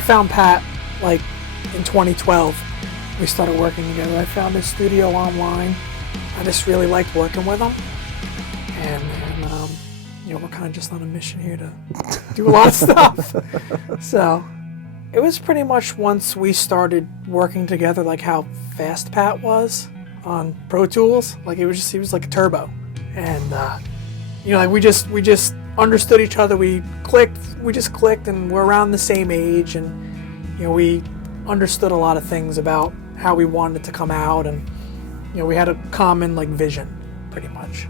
I found Pat like in 2012. We started working together. I found his studio online. I just really liked working with him, and you know, we're kind of just on a mission here to do a lot of stuff. So it was pretty much once we started working together, like how fast Pat was on Pro Tools. Like he was like a turbo, and you know, like we just understood each other. We just clicked, and we're around the same age, and you know, we understood a lot of things about how we wanted it to come out, and you know, we had a common like vision, pretty much.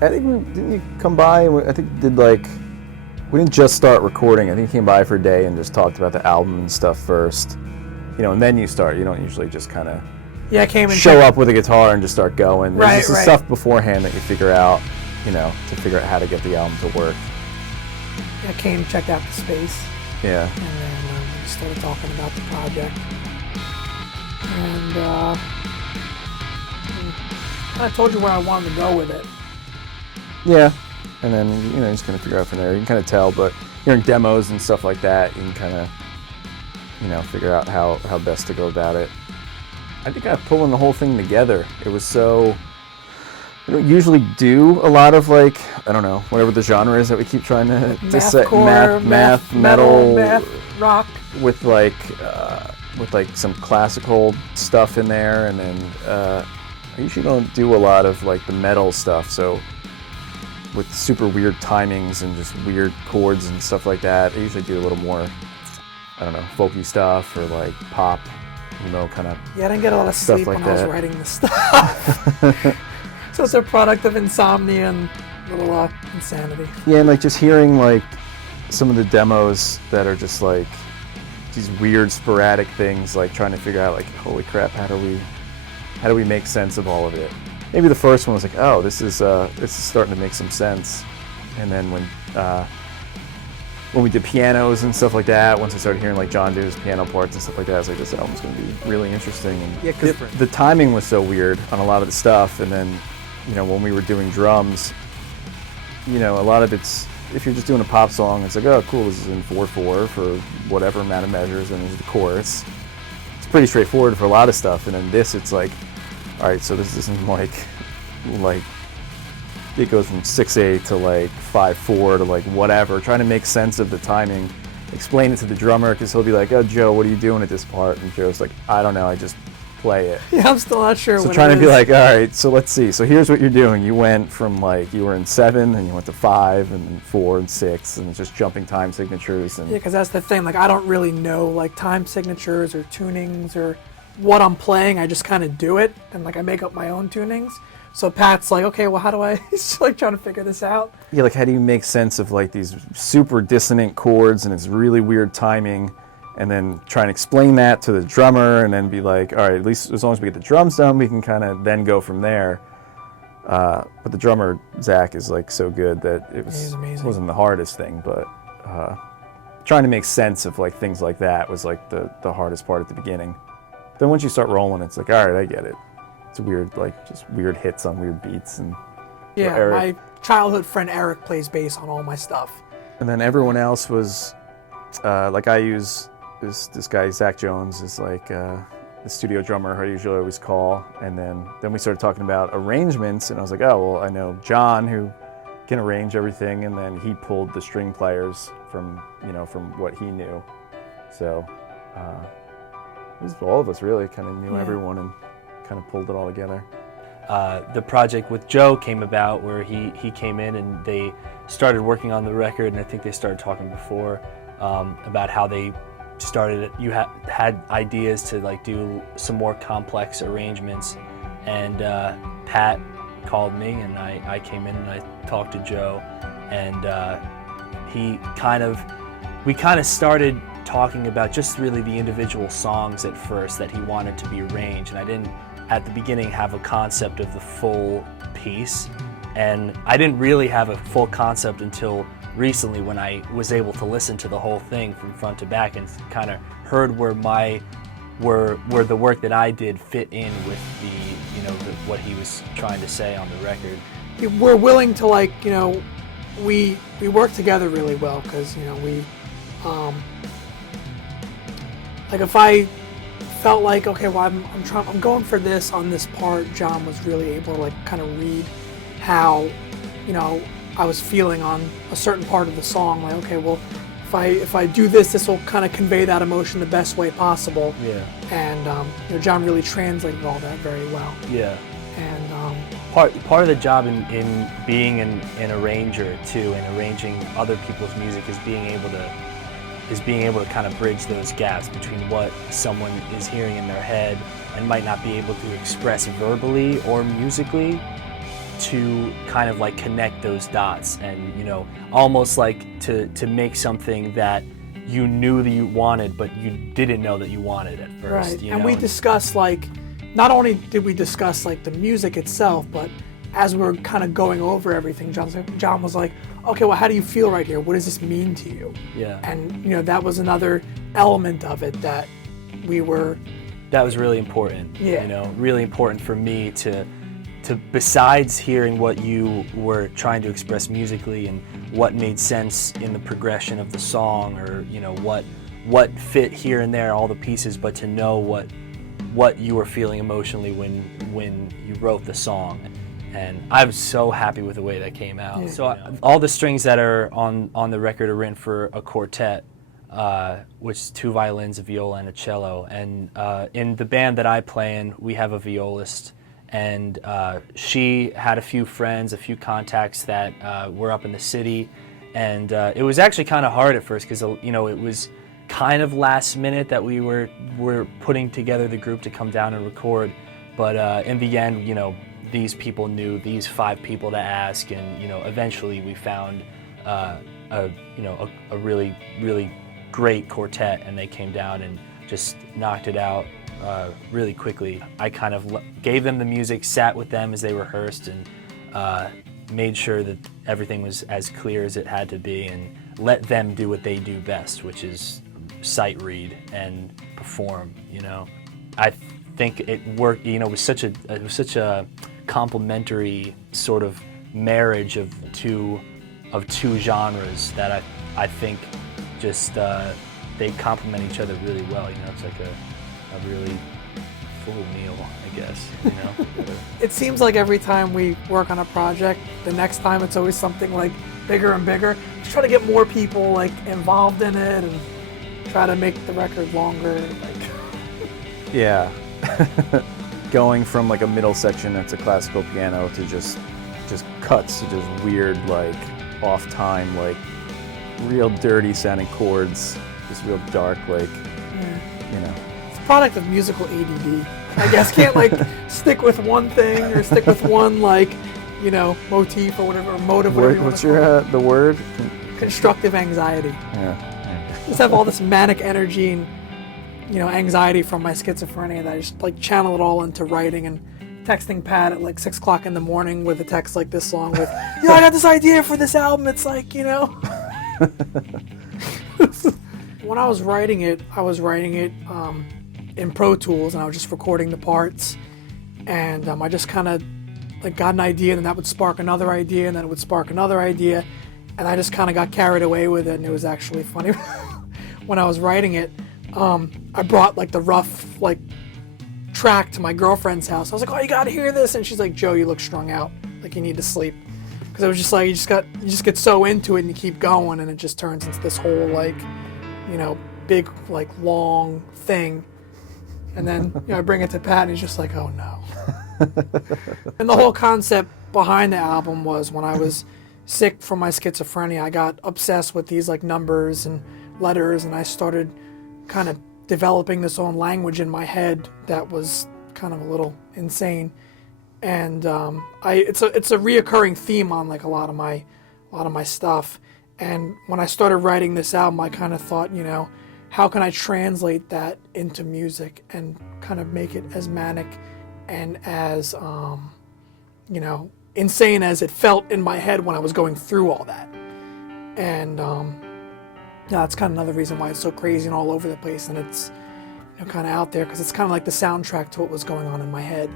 I think didn't you come by? And I think we didn't just start recording. I think you came by for a day and just talked about the album and stuff first, you know, and then you start. You don't usually just kind of I came and show up with a guitar and just start going. There's right, just the stuff beforehand that you figure out, you know, to figure out how to get the album to work. I came, checked out the space. Yeah. And then we started talking about the project. And I told you where I wanted to go with it. Yeah. And then, you know, you just kind of figure out from there. You can kind of tell, but hearing demos and stuff like that, you can kind of, you know, figure out how best to go about it. I think pulling the whole thing together, it was so... We don't usually do a lot of, like, I don't know, whatever the genre is that we keep trying to set. Math, metal, math, rock. With like some classical stuff in there, and then I usually don't do a lot of like the metal stuff. So with super weird timings and just weird chords and stuff like that, I usually do a little more, I don't know, folky stuff or like pop, you know, kind of. Yeah, I didn't get a lot of sleep like when I was writing this stuff. So it's a product of insomnia and a little insanity. Yeah, and like just hearing like some of the demos that are just like these weird sporadic things, like trying to figure out like, holy crap, how do we make sense of all of it? Maybe the first one was like, oh, this is starting to make some sense. And then when we did pianos and stuff like that, once I started hearing like John do his piano parts and stuff like that, I was like, this album's going to be really interesting. And yeah, because the timing was so weird on a lot of the stuff, and then, you know, when we were doing drums, you know, a lot of it's, if you're just doing a pop song, it's like, oh, cool, this is in 4/4 for whatever amount of measures, and there's the chorus. It's pretty straightforward for a lot of stuff, and then this, it's like, all right, so this isn't like it goes from 6/8 to like 5/4 to like whatever, trying to make sense of the timing, explain it to the drummer, because he'll be like, oh, Joe, what are you doing at this part? And Joe's like, I don't know, I just play it. Yeah, I'm still not sure. So trying to be like, all right, so let's see. So here's what you're doing. You went from like, you were in 7, and you went to 5, and then 4 and 6, and just jumping time signatures. And yeah, because that's the thing. Like, I don't really know like time signatures or tunings or what I'm playing. I just kind of do it, and like I make up my own tunings. So Pat's like, okay, well, how do I? He's like trying to figure this out. Yeah, like how do you make sense of like these super dissonant chords and it's really weird timing? And then try and explain that to the drummer, and then be like, all right, at least as long as we get the drums done, we can kind of then go from there. But the drummer, Zach, is like so good that it wasn't the hardest thing, but trying to make sense of like things like that was like the hardest part at the beginning. Then once you start rolling, it's like, all right, I get it. It's weird, like just weird hits on weird beats. And yeah, my childhood friend Eric plays bass on all my stuff. And then everyone else was, like I use this guy, Zach Jones, is like the studio drummer I usually always call. And then we started talking about arrangements, and I was like, oh, well, I know John who can arrange everything, and then he pulled the string players from what he knew. So it was all of us really kind of knew everyone and kind of pulled it all together. The project with Joe came about where he came in and they started working on the record, and I think they started talking before about how they started. You had ideas to like do some more complex arrangements, and Pat called me, and I came in and I talked to Joe, and we kind of started talking about just really the individual songs at first that he wanted to be arranged, and I didn't at the beginning have a concept of the full piece, and I didn't really have a full concept until recently when I was able to listen to the whole thing from front to back and kind of heard where the work that I did fit in with what he was trying to say on the record. We're willing to we work together really well because like if I felt like, okay, well I'm going for this on this part, John was really able to like kind of read how, you know, I was feeling on a certain part of the song. Like, okay, well, if I do this, this will kind of convey that emotion the best way possible. Yeah. And you know, John really translated all that very well. Yeah. And part of the job in being an arranger too, and arranging other people's music is being able to kind of bridge those gaps between what someone is hearing in their head and might not be able to express verbally or musically, to kind of like connect those dots, and you know, almost like to make something that you knew that you wanted but you didn't know that you wanted at first. right. You And know? we discussed, like, not only did we discuss like the music itself, but as we were kind of going over everything, John was like, okay, well, how do you feel right here? What does this mean to you? Yeah. And you know, that was another element of it that that was really important. Yeah. You know, really important for me to besides hearing what you were trying to express musically and what made sense in the progression of the song, or you know, what fit here and there, all the pieces, but to know what you were feeling emotionally when you wrote the song. And I was so happy with the way that came out. Yeah. So all the strings that are on the record are written for a quartet, which is 2 violins, a viola, and a cello. And in the band that I play in, we have a violist, and she had a few friends, a few contacts that were up in the city. And it was actually kind of hard at first because, you know, it was kind of last minute that we were putting together the group to come down and record. But in the end, you know, these people knew these 5 people to ask, and you know, eventually we found a really, really great quartet, and they came down and just knocked it out really quickly. I kind of gave them the music, sat with them as they rehearsed, and made sure that everything was as clear as it had to be, and let them do what they do best, which is sight read and perform. You know, I think it worked. You know, it was such a complementary sort of marriage of two genres that I think just they complement each other really well. You know, it's like a really full meal, I guess. You know. It seems like every time we work on a project, the next time it's always something like bigger and bigger. Just try to get more people like involved in it and try to make the record longer. Like. Yeah. Going from like a middle section that's a classical piano to just cuts to just weird, like off time, like real dirty sounding chords, just real dark, like you know. It's a product of musical ADD. I guess can't like stick with one thing or stick with one, like, you know, motif or whatever, or motive. What's your the word? Constructive anxiety. Yeah. Just have all this manic energy and, you know, anxiety from my schizophrenia that I just like channel it all into writing and texting Pat at like 6 o'clock in the morning with a text like this long with, I got this idea for this album. It's like, you know. When I was writing it in Pro Tools, and I was just recording the parts, and I just kind of like got an idea, and then that would spark another idea, and then it would spark another idea, and I just kind of got carried away with it, and it was actually funny. When I was writing it, I brought like the rough like track to my girlfriend's house. I was like, oh, you gotta hear this, and she's like, Joe, you look strung out, like you need to sleep, because it was just like you just get so into it and you keep going, and it just turns into this whole like, you know, big like long thing, and then you know, I bring it to Pat and he's just like, oh no. And the whole concept behind the album was, when I was sick from my schizophrenia, I got obsessed with these like numbers and letters, and I started kind of developing this own language in my head that was kind of a little insane. And it's a reoccurring theme on like a lot of my stuff. And when I started writing this album, I kind of thought, you know, how can I translate that into music and kind of make it as manic and as you know, insane as it felt in my head when I was going through all that. And yeah, that's kind of another reason why it's so crazy and all over the place, and it's, you know, kind of out there, because it's kind of like the soundtrack to what was going on in my head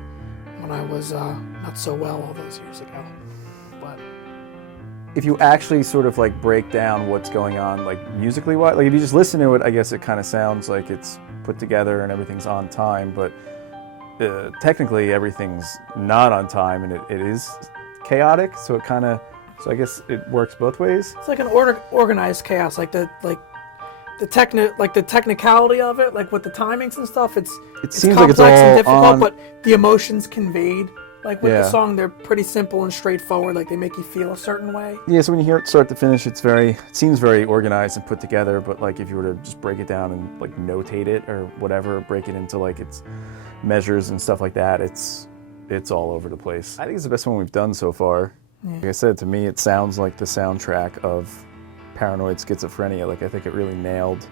when I was not so well all those years ago. But if you actually sort of like break down what's going on, like musically, like if you just listen to it, I guess it kind of sounds like it's put together and everything's on time, but technically everything's not on time, and it is chaotic. So I guess it works both ways. It's like an organized chaos, like the technicality of it, like with the timings and stuff. It seems complex like it's all and difficult, on, but the emotions conveyed. Like with Yeah. the song, they're pretty simple and straightforward. Like they make you feel a certain way. Yeah, so when you hear it start to finish, it seems very organized and put together, but like if you were to just break it down and like notate it or whatever, break it into like its measures and stuff like that, it's all over the place. I think it's the best one we've done so far. Yeah. Like I said, to me, it sounds like the soundtrack of Paranoid Schizophrenia. Like I think it really nailed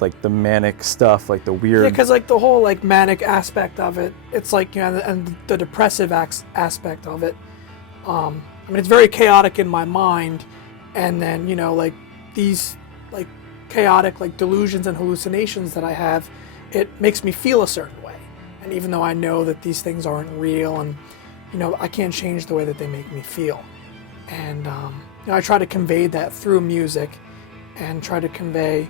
like the manic stuff, like the weird. Yeah, because like the whole like manic aspect of it, it's like, you know, and the depressive aspect of it. I mean, it's very chaotic in my mind, and then, you know, like these like chaotic like delusions and hallucinations that I have, it makes me feel a certain way. And even though I know that these things aren't real, and you know, I can't change the way that they make me feel, and you know, I try to convey that through music, and try to convey,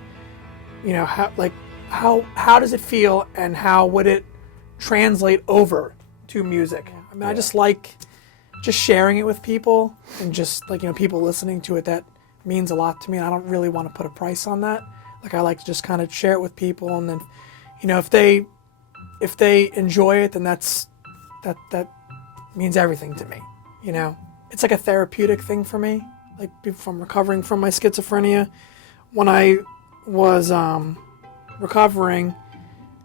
you know, how does it feel, and how would it translate over to music? I mean, I just like just sharing it with people, and just like, you know, people listening to it. That means a lot to me, and I don't really want to put a price on that. Like I like to just kind of share it with people, and then, you know, if they enjoy it, then that means everything to me. You know, it's like a therapeutic thing for me. Like from recovering from my schizophrenia, when I was recovering,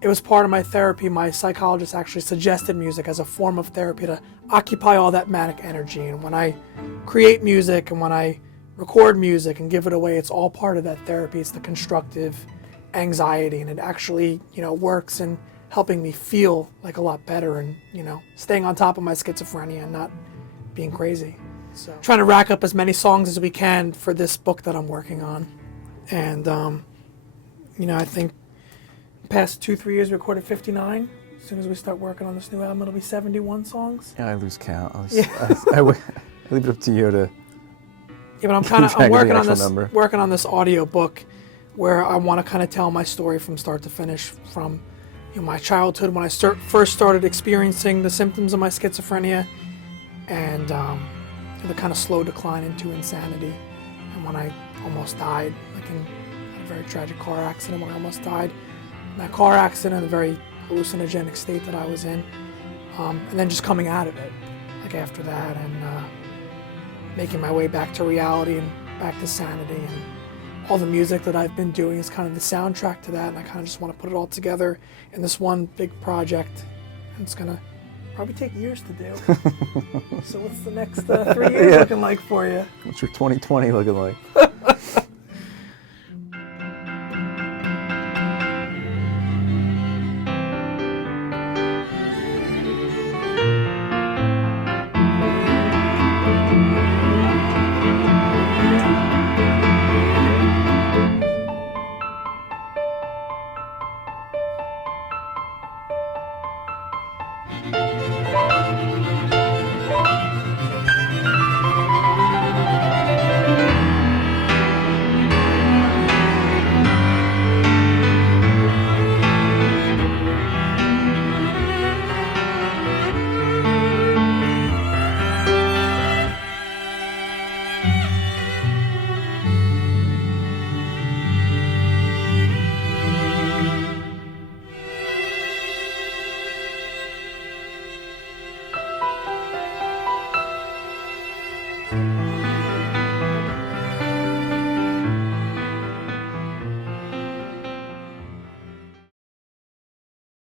it was part of my therapy. My psychologist actually suggested music as a form of therapy to occupy all that manic energy. And when I create music and when I record music and give it away, it's all part of that therapy. It's the constructive anxiety, and it actually, you know, works in helping me feel like a lot better, and, you know, staying on top of my schizophrenia and not being crazy. So trying to rack up as many songs as we can for this book that I'm working on. And you know, I think the past 2-3 years we recorded 59. As soon as we start working on this new album, it'll be 71 songs. Yeah, I lose count. Yeah. I leave it up to you to. Yeah, but I'm working on this audio book where I want to kind of tell my story from start to finish, from, you know, my childhood when I first started experiencing the symptoms of my schizophrenia, and the kind of slow decline into insanity, and when I almost died, like in a very tragic car accident when I almost died. In that car accident, a very hallucinogenic state that I was in, and then just coming out of it, like after that, and making my way back to reality and back to sanity, and all the music that I've been doing is kind of the soundtrack to that, and I kind of just want to put it all together in this one big project, and it's gonna probably take years to do. So what's the next 3 years looking like for you? What's your 2020 looking like?